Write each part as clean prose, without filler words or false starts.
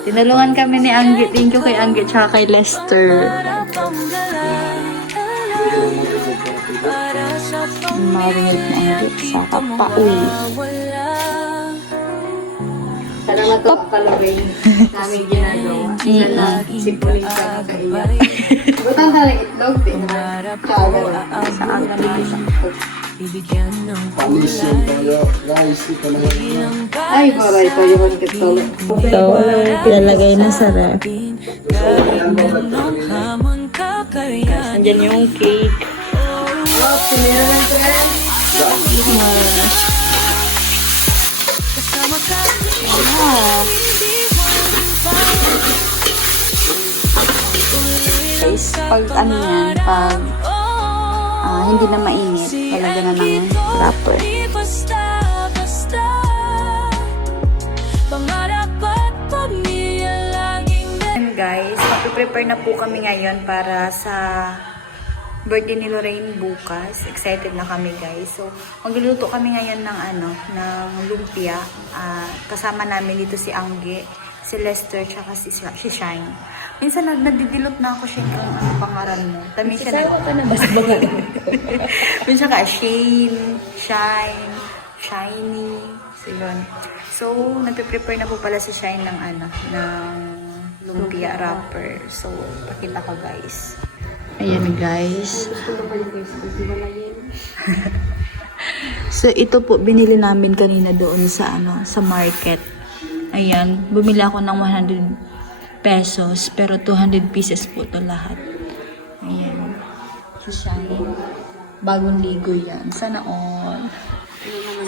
Tinulungan kami ni Anggi. Thank you kay Anggi tsaka kay Lester. Marinate ni Anggi sa kapauwi. Salamat po kalawin namin ginagawa. Sana sipunin ka sa iyo. Butang talang itlog, din naman. Sa aga na Ay, baray pa yung kitolo. So, ilalagay na sa ref. Andyan yung cake. Oh, sinira ng friend. Guys, pag ano yan, pag hindi na mainit, palagyan na ng wrapper. And guys, mag-prepare na po kami ngayon para sa birthday ni Lorraine bukas. Excited na kami guys. So, magluluto kami ngayon ng ng lumpia. Kasama namin dito si Angge, si Lester, tsaka si Shine. Minsan nagdidilot na ako siya kung ano pangalan mo. Minsan minsan ka Shane, Shine, Shiny. So, yun. So, nagpe-prepare na po pala si Shine ng ng lumpia wrapper. So, pakita ko guys. Ayan guys. So ito po binili namin kanina doon sa sa market. Ayan, bumili ako ng 100 pesos pero 200 pieces po to lahat. Ayan. Shine. Bagong ligo yan. Sana all.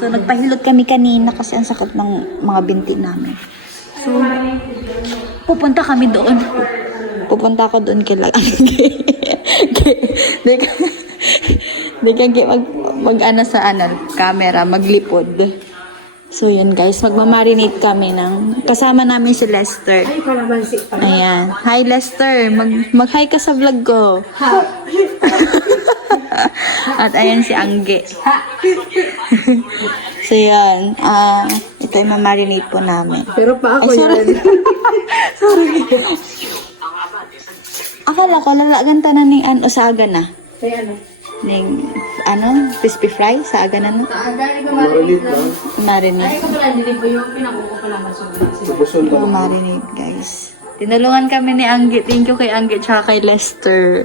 So nagpahilot kami kanina kasi ang sakit ng mga binti namin. So pupunta kami doon. Pupunta ako doon kay Di ka sa camera, maglipod. So, yan guys. Magmamarinate kami ng kasama namin si Lester. Ay, kalamansi. Ayan. Hi, Lester. Mag-hi ka sa vlog ko. At ayan si Angge. So, yan. Ito yung mamarinate po namin. Pero pa ako yan. Sorry. Akala ko lalagan tanan ning usaga na. Say ano? Ning crispy fry sa aga na no. Sa aga, ito marinate lang. Marinate. Ay, ito pala, hindi po yung pinakuko pala masugod. Oh, marinate guys. Tinulungan kami ni Anggi. Thank you kay Anggi tsaka kay Lester.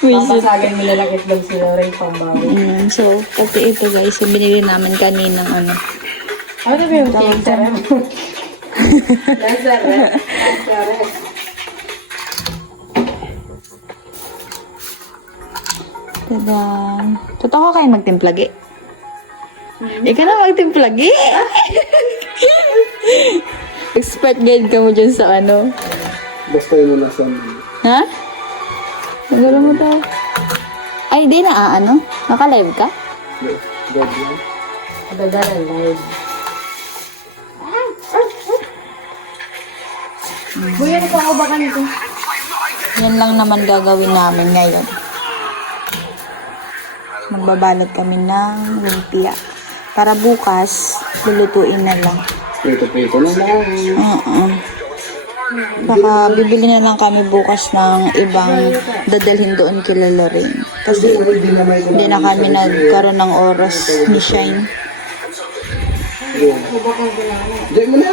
Papasagan nila lang itlog si Lorraine pambawi. So, pati ito guys, yung binili namin kaninang Ano ba yung cake? Lazarus. Tada. Totoo kayo magtimplagi? Ikaw na magtimplagi? Expert guide ka mo dyan sa Basta yun na nasa Ha? Nagano mo daw? Ay, di na Naka-live ka? God lang. Dadalan live. Buyan ko ako baka nito. Yan lang naman gagawin namin ngayon. Magbabalot kami ng lumpia. Para bukas, lulutuin na lang. Prito-prito na lang. Baka bibili na lang kami bukas ng ibang dadalhin doon kila Lorraine. Kasi hindi na kami nagkaroon ng oras ni Shine. Diyan mo na!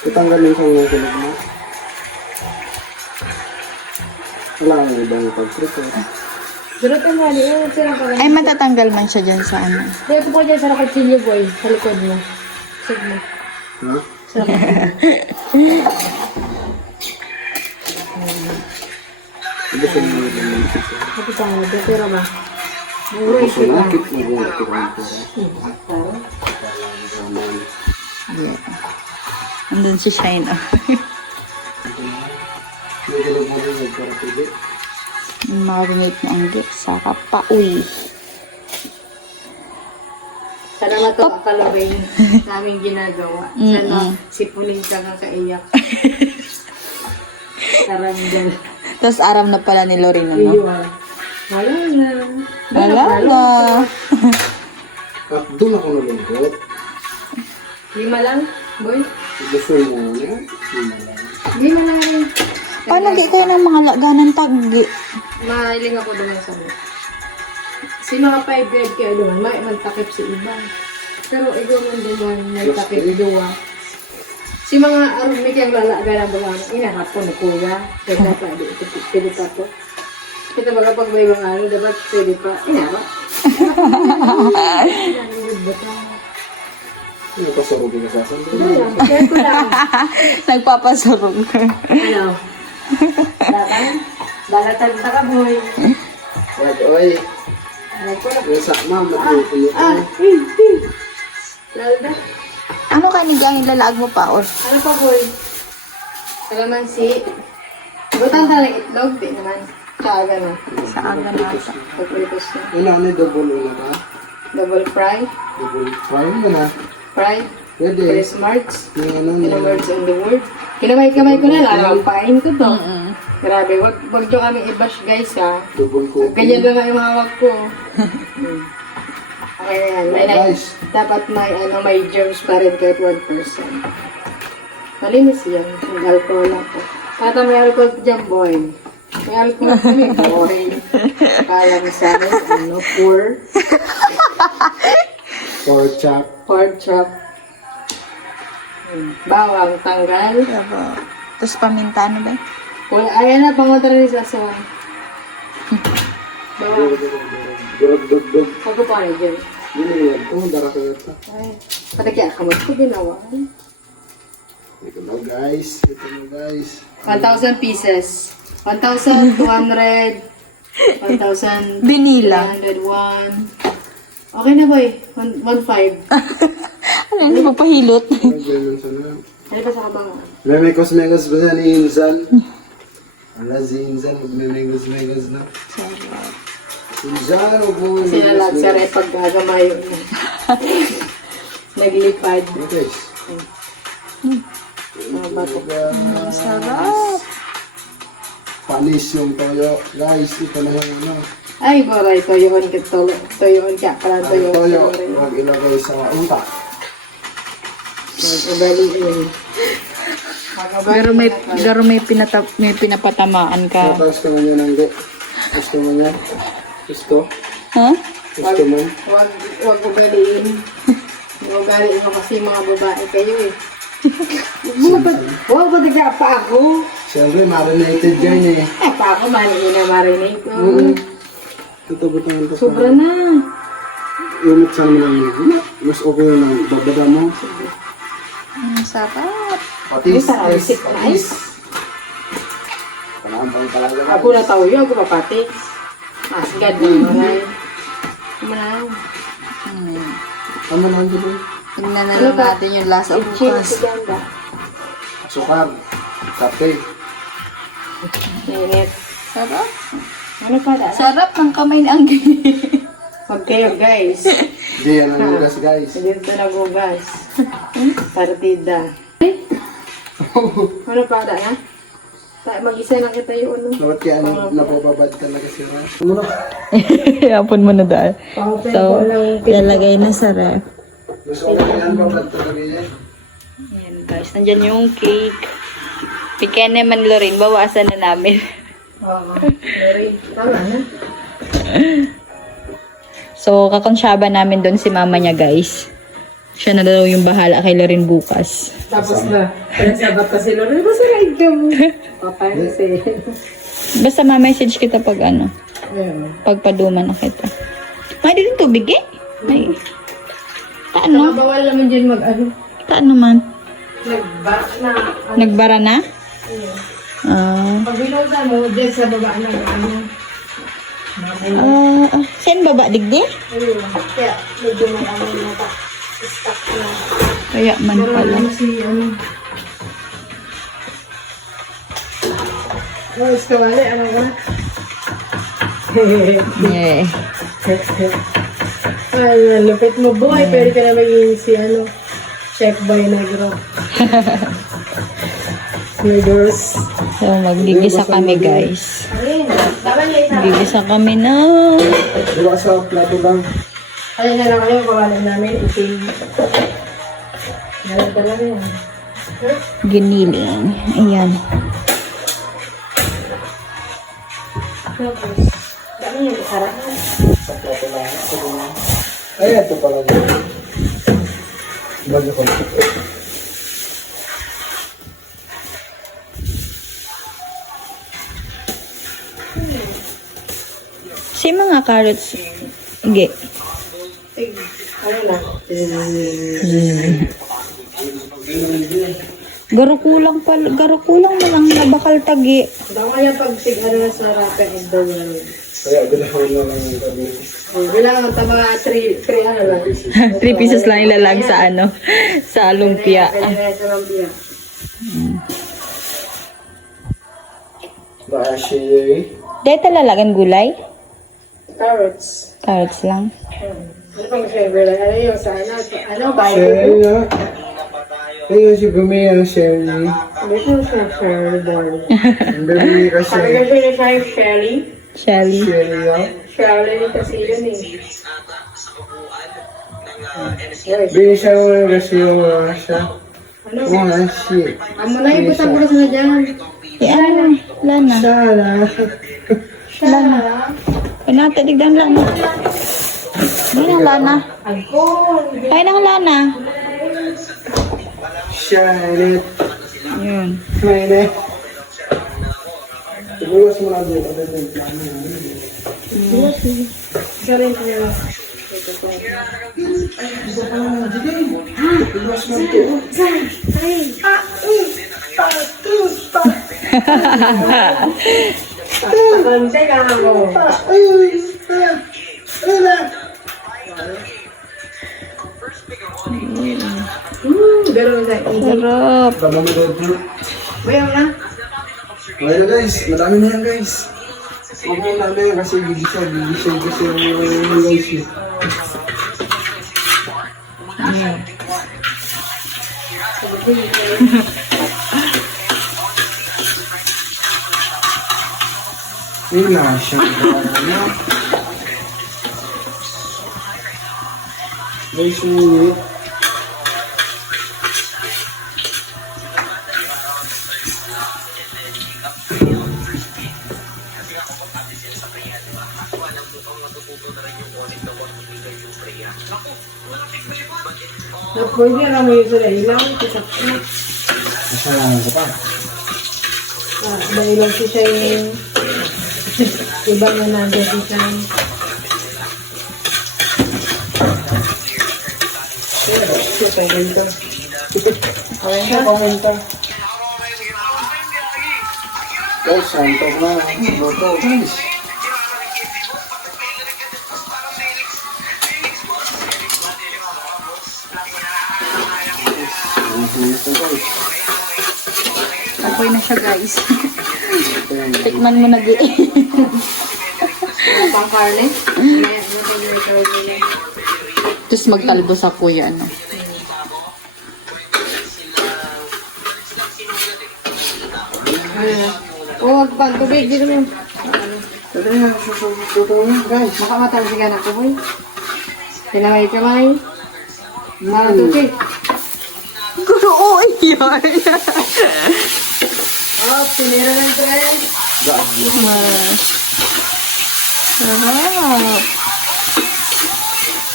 Itanggal yung isang ng kulog mo. Wala ang ibang pag-prito. Pero tangali, sila ka lang. Ay, matatanggal man siya dyan sa Kaya po ko dyan sa rakatsilyo boy, sa likod mo. Sige. Ha? Sa rakatsilyo. Gusto mo yung mga Kapit ang mga, pero ba? Muro ito lang. nakit mo yung ito. Yeah. Andun si Shine. Marinate na ang sa kapauwi. Salamat po kalawin namin ginagawa. Sana sipunin ka nga kaiyak. Karamdal. Tapos aram na pala ni Lorena, no? Iyon. Wala na. Wala na. At doon ako nalungkot. 5 lang, boy. Gusto mo yan? Hindi lang. 5 lang rin. Paano di kayo ng mga laganan tagli? Mahiling ako naman sa mo. Si mga 5 grade kayo naman, may magtakip si iba. Pero ikaw man din man, may takip duwa. Si mga arumik yung lalaga ng bawa, inahap ko na kuya. Kaya dapat, pwede pa po. Kita ba kapag may mga ano, dapat pwede pa. Inahap. Ano pa sarugin ka sa asan? Kaya ko lang. Nagpapasurog. Ano? Dakan? Dalatag na ka, boy. Wag, oy. Ano ko lang. Yung sa ma'am, nag-uwi Lalda. Ano kayo naging lalaag mo pa, or? Ano pa, boy? Kalamansi. Butang talang itlog, di naman. Kaaga na. Sa aga na ata. Pagpilitos na. Ilan ni double na ba? Double fry. Double fry mo na. Fry. Pwede. Very smarts. Yung ano In na. a words on the word. Kinamay-kamay ko na lang. Ang pain ko to. Mm-mm. Grabe. Wag nyo kami i-bash, guys, ha. Double cookie. Ganyan lang ang hawak ko. Okay na yan. Guys. Dapat may germs pa rin kahit 1%. Malinis yan. Yung alcohol lang po. Kata may alcohol dyan, boy. May alcohol kami, boy. Kala mo sa amin, poor. Pork chop. Pork chop. Bawang tanggal. Diba? Tapos paminta, ano ba? Kung ayan na, pangunta rin sa asawa. Bawang. Durog-dug-dug. Ako pa rin dyan. Yun yan. Oh, dara ko yata. Ay, pati kaya kamot ko ginawa. Ito na guys. Ito na guys. 1,000 pieces. 1,200. 1,000. Binila. 101. Okay na, boy. 1,500. Ano yun, magpahilot? Ay, ganyan sana. Ano pa sa kabang? May megos ba yan ni Inzan? Ala si Inzan, magme-megos na. Inzan, huwag mo Sinalag sa repag gagamayo niya. Naglipad. Okay guys. Mga bato. Sarap. Panis yung toyo. Guys, ito na yung ano. Ay, boray. Toyoon ka. Toyoon ka. Parang Ang toyoon. toyo, huwag ilagay sa utak. Mag-ubaliin. Pero may pinapatamaan ka. Tapos ka nga ng gusto mo niya? Gusto? Ha? Gusto mo? Huwag ubaliin. Ubaliin mo kasi mga babae kayo eh. Huwag ba tiga pa ako? Siyempre, marinated yan eh. Pa ako, maniin na marinate ko. Tutubutan ko Sobra na. Umit sa naman lang. Mas okay yun ang babada mo. Sarap. Patis. Gusto ka, isip na Patis. Panampang talaga. Ako na tao yun, ako papatis. Asgad na maray. Maray. Tama na ang dito. Tingnan na lang natin yung lasa Chill bukas. sa ganda. Sukar. Kape. Init. Sarap. Ano pa da? Sarap ng kamay ni Anggi. Huwag kayo guys. Hindi yan ang lugas guys. Dito nagugas. Partida. Ano pa da na? Mag-isa lang kita yun. Bakit kaya napapabad talaga si Ras? Ano na? Hapon mo na dahil. So, lalagay na sa ref. Gusto ko yan babad talaga yan. Ayan guys, nandyan yung cake. Pikene man Lorin, bawasan na namin. Oo. Very. Tama na. So, kakonsyaba namin doon si mama niya guys. Siya na daw yung bahala kay Lorin bukas. Tapos na. Pinasabat pa si Lord. Basta raid ka mo. Papay kasi. Basta ma-message kita pag ano, Ayun. pagpaduma na kita. May din tubig eh. May. Taano? Bawal naman dyan mag-ano. Taano man? Na. Nagbara na? Ayun. Ah. Pag binausa mo, dyan sa baba na ano. Saan baba digdi? Ayun. Kaya, medyo mag-ano na pa. Stuck na. Kaya man pala. Ano si, ano. Oh, iskawali, ano ba? Yeah. Ay, lupit mo, boy. Pwede ka na maging si, ano, Chef Boy Negro. Negros. So, maggigisa kami guys. Ayun. Tama niya isa. Gigisa kami na. Diba sa plato lang? Ayun na lang kayo, kawalan namin. Iting. Meron talaga yan. Giniling. Ayan. Tapos, dami yung isara. Ay, ito pala dyan. Bago ko. Si mga carrots. Sige. Ano na? Garukulang na lang na bakal tagi. Baka yan pag ano na sa rapper of the world. Kaya ganahan na lang yung gabi. Bilang ang mga 3 ano lang. 3 pieces lang ilalag sa ano, sa lumpia. Pwede na sa lumpia. Baka siya Dito lalagan gulay? Carrots. Carrots lang. Ano pang favorite? Ano yung sa ano? Ano? Sherry Bible? na. Ay, kasi bumili ang Sherry. Dito sa Sherry Bowl. Bumili kasi Sabi kasi ni Sherry Sherry. Shelly. Sherry na. Sherry kasi yun eh. Bili siya mo kasi yung siya. Ano? Mga shit. Amo na yung butang-butas na dyan. Ano? Lana. Sana. Lana. Pinatatigdan lang. Ay, ng lana. Alcohol. Ay, ng lana. Charlotte. Yun. Mayne. Ibuwas mo lang dito. Isa rin ko yun. Ibuwas mo dito. Takante ka nga mo. Gano'n sa Sarap. Tama mo dito. Bayaw na. Okay na guys, madami na yan guys. Huwag mo namin kasi gigisay kasi yung guys yun. Yun na siya. Guys, yun. Pwede na mo yung sila ilang. Masaya ka pa. Dahil lang siya yung iba na nandiyan siya. Okay na? Komenta. Guys, santok na. Luto, guys. Okay na siya, guys. Tikman mo na di. Pang-carne? Tapos magtalbo sa kuya, ano. Huwag pa, tubig dito mo. Ito na, susuto na, guys. Makamatang siya na ko, boy. Kamay. Mga tubig. Oo, yan. Oh, pinira ng tren. Sarap.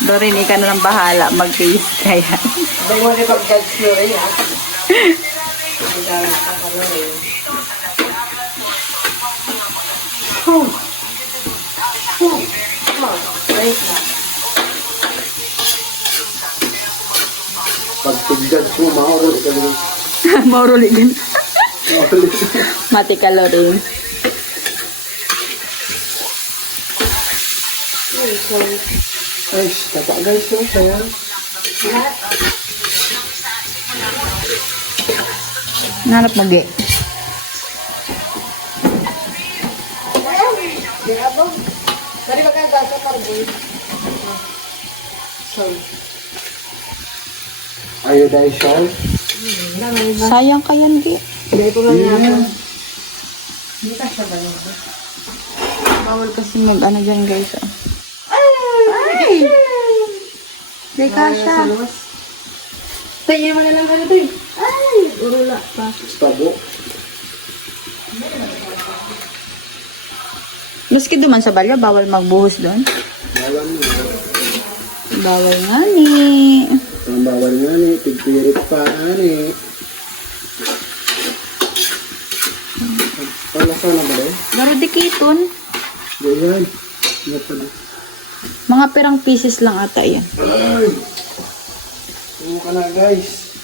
Dorin, ikaw na lang bahala. Mag-taste kaya. Dahil mo rin pag-judge nyo rin, ha? Pag tigdad ko, mahorol ka rin. Mauruligin. Mahorol ka. Mati kalorin. Guys, tata guys, no, saya. Nanap magi. Dari magkagasa karboy. Sorry. Ayaw dahil siya. Sayang ka yan, Gi. Dahil ko lang yan. Yeah. Hindi ka siya ba yun? Bawal kasi mag-ano dyan, guys. Ay! Di ka siya. Tayo mo na lang ganito eh. Ay, urula pa. Tabo. Maski duman sa balya, bawal magbuhos doon. Bawal mo. Bawal nga ni. Ang bawal nga ni, tigpirit pa ni. Palasa na ba rin? Laro di kiton. Ganyan. Nga pala. Mga perang pieces lang ata yan. Ay! Ano ka na guys?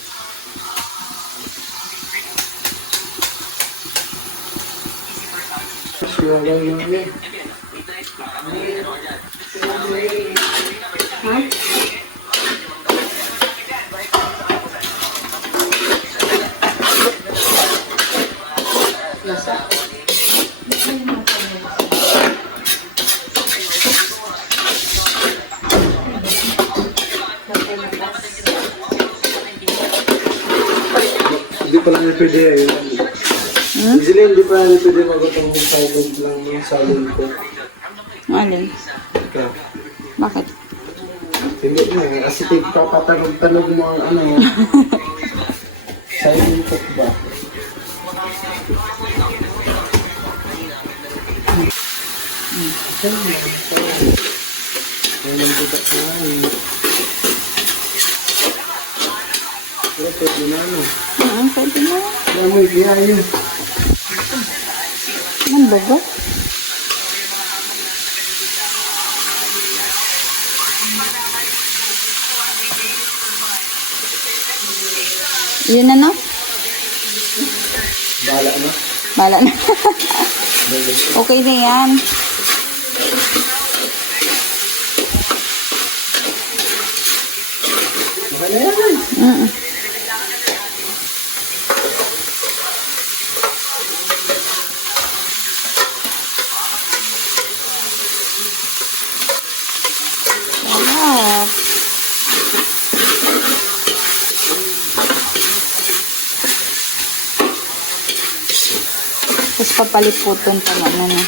Siwagan mo yan. Hindi pa lang pwede yun. Usually hindi pa lang pwede magutong ng silent lang yung silent ko. Alin? Kaya, Bakit? hindi na, kasi papatanog-tanog mo ang ano. Silent ko ba? Ganyan ko ka pero pwede na ano. Pwede na. Kaya mo ikiyayo. Ang bago? Yun na, no? Bahala na. Bala na. Okay na yan. Baka na yan. Mm. Sarap. Tapos papaliputan pa naman na.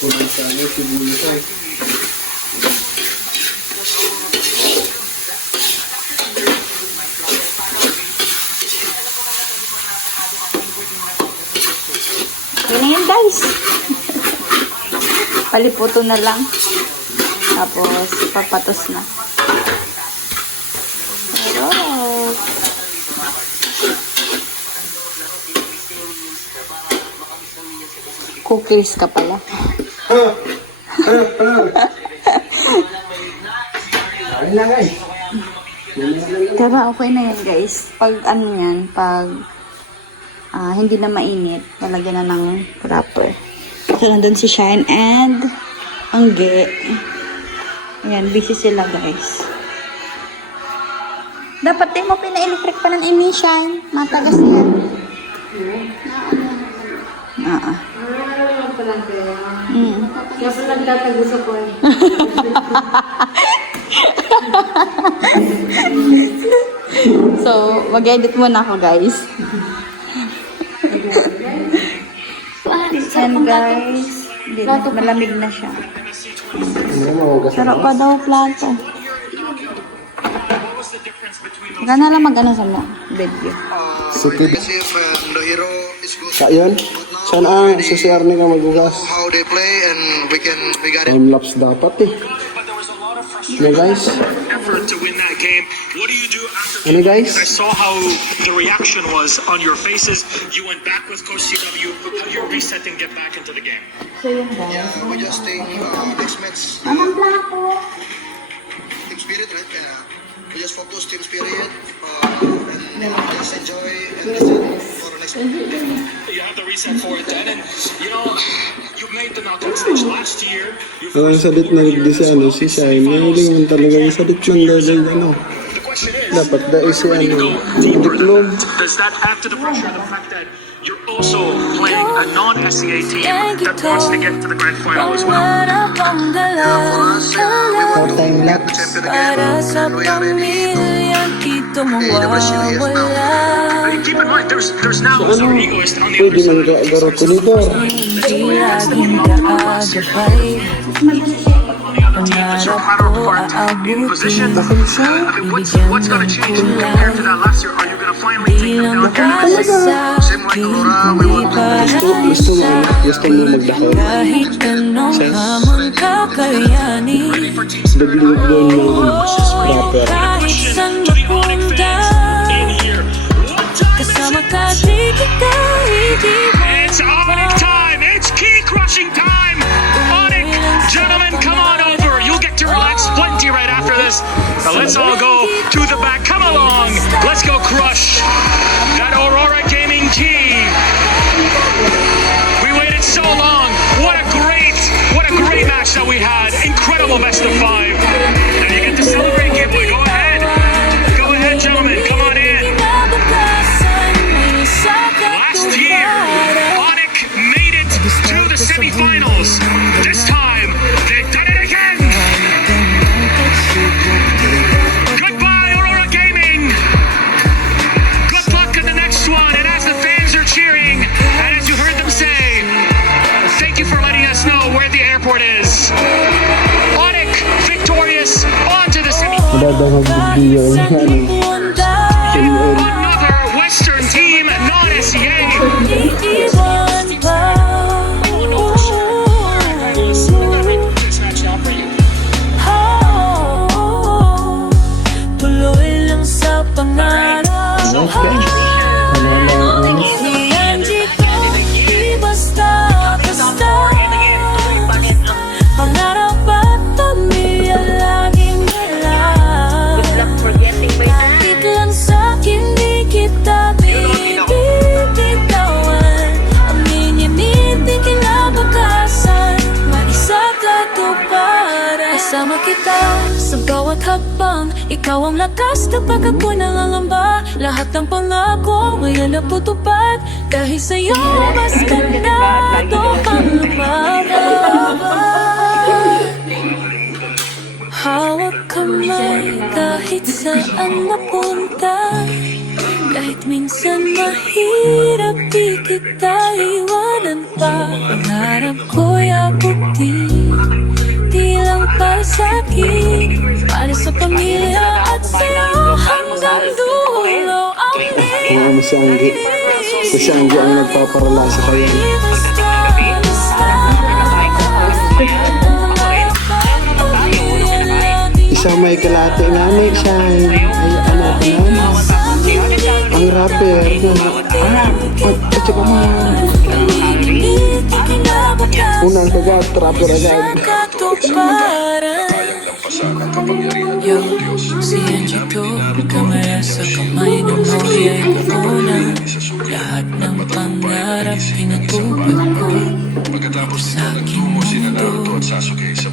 Kung saan yung sibuyas. Yun na yan, guys. Paliputo na lang. Tapos, papatos na. Sarap. Cookies ka pala. Ayun na guys. Pero okay na yan, guys. Pag ano yan, pag hindi na mainit, talagyan na ng wrapper. So, nandun si Shine and Angge. Ayan, busy sila, guys. Dapat din mo pina-electric pa ng emission. Matagas yan. Palang kaya. Mm. Kaya pala nagtataguso ko eh. So, mag-edit muna ako, guys. And guys, malamig na siya. Sarap pa daw plato. Gana lang mag-ano sa mo, video. Sige. Ayun. Saan ang CCR ni ka magugas? How they play and we got it. Time-lapse dapat eh. Ano guys? Effort to win that game. What do you do after? Ano guys? I saw how the reaction was on your faces. You went back with Coach CW. How do you reset and get back into the game? So yun, guys. Yeah, we just take next match Anong plato? team spirit, right? We just focus team spirit and just enjoy and listen for the next match. You have the reset for it then, and you know you made the knockout stage last year. Ang salit na hindi si ano, si Shine. Mahiling man talaga yung salit man dahil ano. The question is, Dapat dahil si when you ano, go deeper, diplom. does that add to the pressure? The fact that you're also playing a non-SCA team that wants to get to the grand final as well. Yeah, for us, we want to Time get the lapse. champion again and we are ready to Keep in mind, there's now some egoist on the other Pwede man side. garo ko nito. It's a matter of part in position. I mean, what's going to change compared to that last year? Are you going to finally take them down carelessly? Same like Aurora, we want Gusto mo magdako. Daglig doon ng proper. to the Onyx fans in here. What time is it? It's Onyx time. It's key crushing time. Onyx, gentlemen, come on over. You'll get to relax plenty right after this. Now let's all go to the back. Come along. Let's go crush that Aurora Gaming key. We waited so long. What a great match that we had. Incredible best of 5. Now you get to celebrate, Giveaway. Go ahead. Go ahead, gentlemen. Come on in. Last year, Onyx made it to the semifinals. This time, they've done it again. Goodbye, Aurora Gaming. Good luck in the next one. And as the fans are cheering, and as you heard them say, thank you for letting us know where the airport is. Onyx victorious on to the semifinals. Madadangag video ng Another Western team, non-SEA. Tuloy lang sa pangarap. Di basta-basta. Pangarap at pamilya laging dala. Kahit lang sa'kin di kita binibitawan. Aminin di kinabakasan. Maisa katuparan. Kasama kita sa bawat hakbang. Ikaw ang lakas kapag ako'y nangangamba. Lahat ng pangako ngayon naputupad. Dahil sa'yo mas ganado pang lumaban. Hawak kamay kahit saan napunta. Kahit minsan mahirap di kita iwanan pa. Pangarap ko'y abutin. Di lang para sa'kin, para sa pamilya at sa'yo hanggang dulo ang mga masanggi. Masanggi ang nagpaparala sa kayo. Isa may kalate nga na siya ay anak na ang rapper na at saka mga unang kagat rapper agad. Yo, si Angelito, kamera sa kamay ng morya'y pupunan. Lahat ng pangarap pinatupad ko. Sa aking mundo,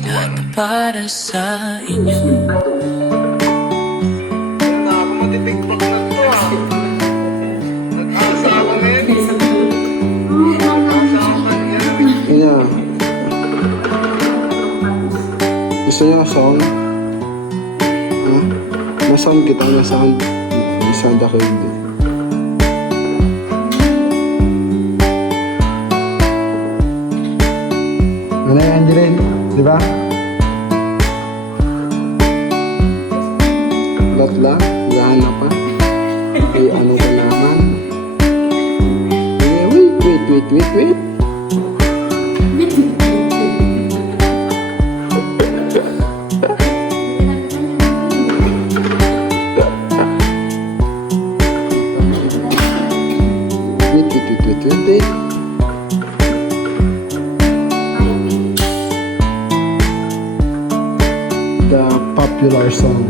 lahat na para sa inyo. Kaya gusto niyo sound? Ha? Na-sound kita, na-sound. Na-sound ako hindi. Ano yung Angeline? Di ba? Latla? Gahan na pa? Ay, ano ka naman? Ay, wait. Wait. The popular song.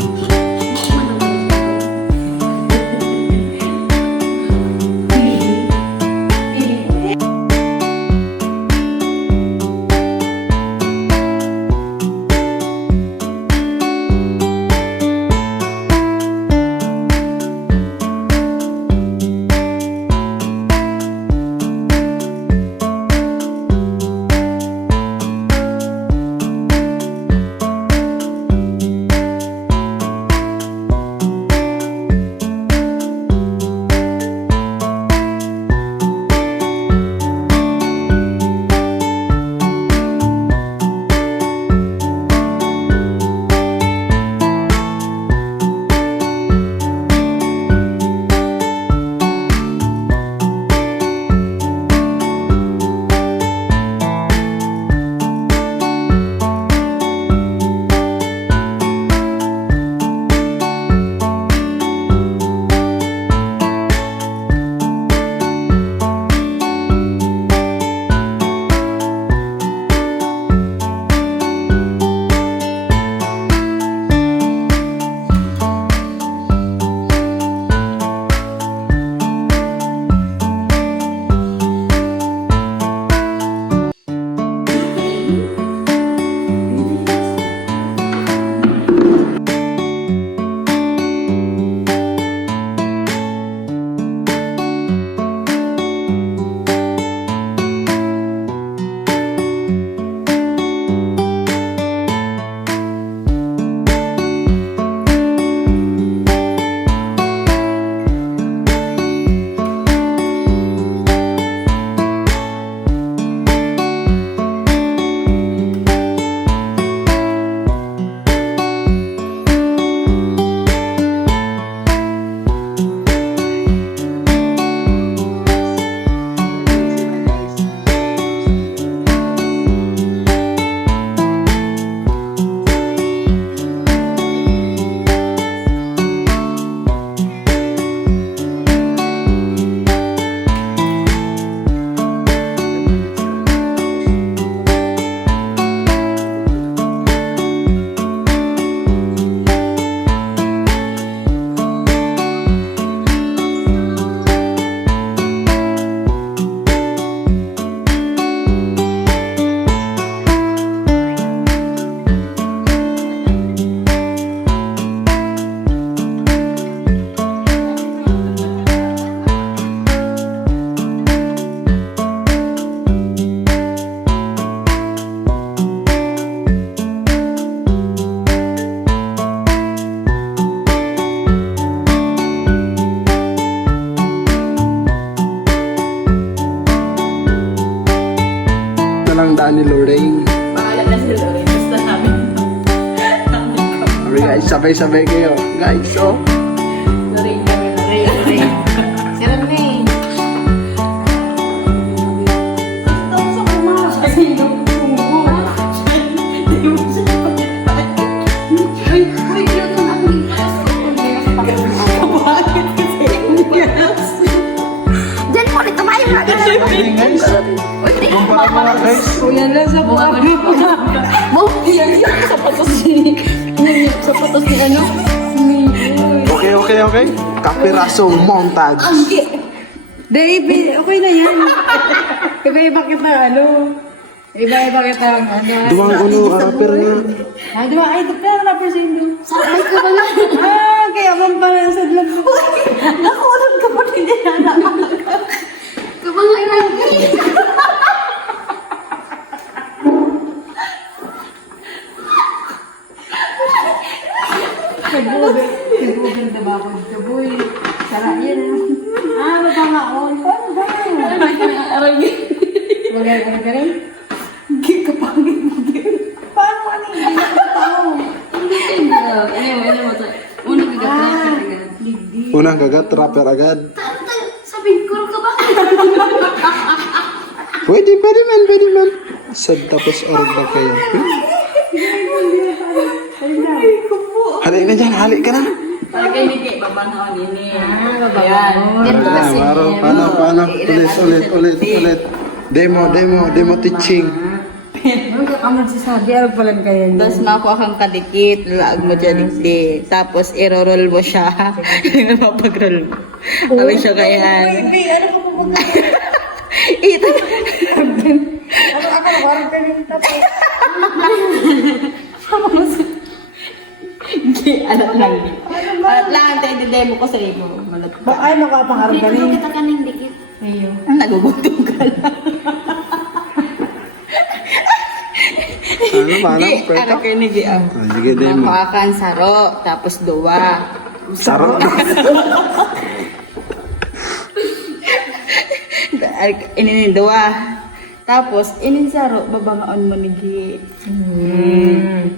lang daan ni Lorraine. Bahala na si Lorraine. Basta namin. Okay guys, sabay-sabay kayo. Guys, so. Lorraine kami. Lorraine. Si Lorraine. Kumpara mo nga guys. Kuya lang sa buwan. Yan yung sapatos ni ano? Okay. Kapirasong montage. Baby, okay na yan. Iba-iba kita ano. Iba-iba kita ang ano. Duwang uno, rapper nga. Ah, di ba? Ay, ito pala rapper sa Indo. Sakay ka ba lang? Ah, kaya man pala sa vlog ko. Nakulang ka pa rin yan. Kabangan ka. Nag-uganda ba ako dito, boy? Sara yan. Ah, magkama ako. Paano ba? Magkama ka rin? Hindi ka pangit mo din. Paano ano? Hindi na tao. Unang gagat, rapper agad. Sabihin ko ka ba? Pwede man. Sad tapos orog ba kayo? Halik na dyan, halik ka na. Palagay ni Kay, babangon ini. Ah, babangon. Ganito kasi. Paano? Ulit. Demo teaching. Ano ka magsasabi? Ano pala kaya niya? Tapos makuha kang kadikit, laag mo dyan di. Tapos iro-roll mo siya. Hindi mo pag-roll mo. Tawag siya kayan. Ano ka pupunta? Ito. Ano ako? Parang ganun tapos. Hindi, alat lang. Alat lang, tayo demo ko sa iyo. Malat Ba ay makapangarap ka rin. kita ka ng dikit. Ayun. Nagugutom ka lang. Ano, Di, ano kayo ni Di? Sige, demo. Makuha kang saro, tapos duwa. Saro. Inin duwa. Tapos, inin saro, babangaon mo ni Gi.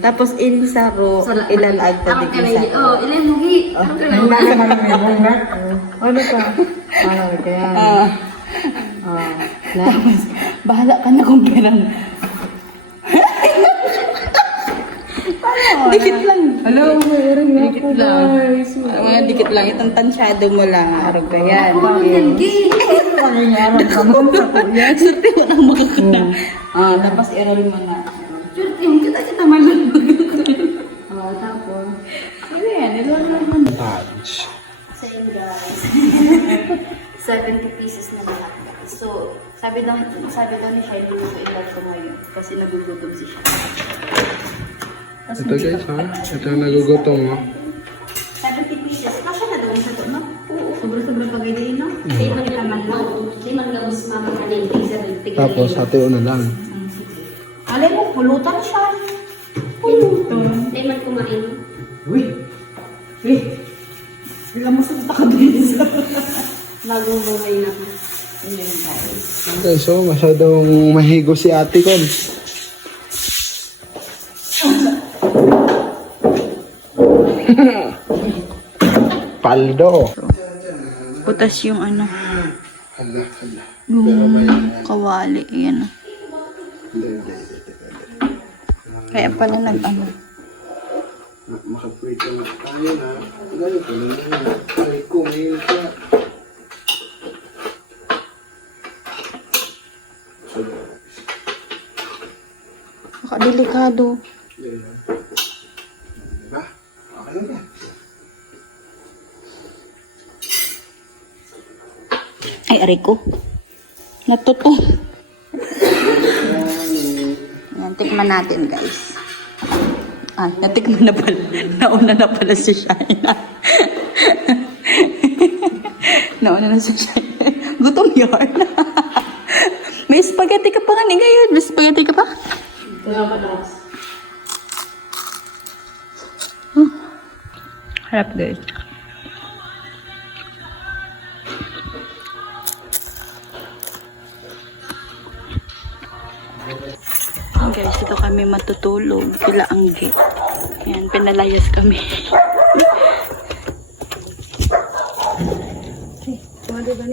Tapos, inin saro, ilalag ta di sa. Oh, ilan mo gi? Ang nasa naman may bunga. Ano ka? Ano kaya? Tapos, bahala ka na kung kailan. Dikit lang. Hello, mayroon nga po guys. Mga dikit lang. Itong tansyado mo lang. Arog ka yan. Pangyayarap ka mo sa kuya. Serte mo nang makakita. Tapos i-roll mo na. Yung kita malulog. Tapos, ano yan? I-roll mo na. Touch. Sa inyo guys. 70 pieces na lahat. So, sabi daw ni Shai, hindi ko i-love ko ngayon kasi nagugutom si Shai. Ito guys, ha? Ito ang nagugutom, ha? 70 pieces. Kasya na doon sa to, no? Oo, sobra-sobra pag-ibig, no? Hindi man naman, no? Hindi man gabos mama ka na yung 70. Tapos, hati na lang. Alay mo, pulutan siya. Pulutan. Hindi man kumain. Ilang masakita ka din sa... Nagugulay na ako. Ayun, guys. Okay, so masyadong mahigo si ate ko. Paldo. Putas yung ano, Hala. kawali. Ayan. Kaya pala nag-ano. Makaprito na tayo na. Ganito na. Ay, kumain ka. Delikado. Diba? Okay na. Ay, aray ko. Natuto. Yan, tikman natin, guys. Natikman na pala. Nauna na pala si Shaina. Nauna na si Shaina. Gutom yarn. May spaghetti ka pa nga ni ngayon. May spaghetti ka pa? Harap, guys. dito kami matutulog. Kila Anggi. Ayan, pinalayas kami. Mga diba,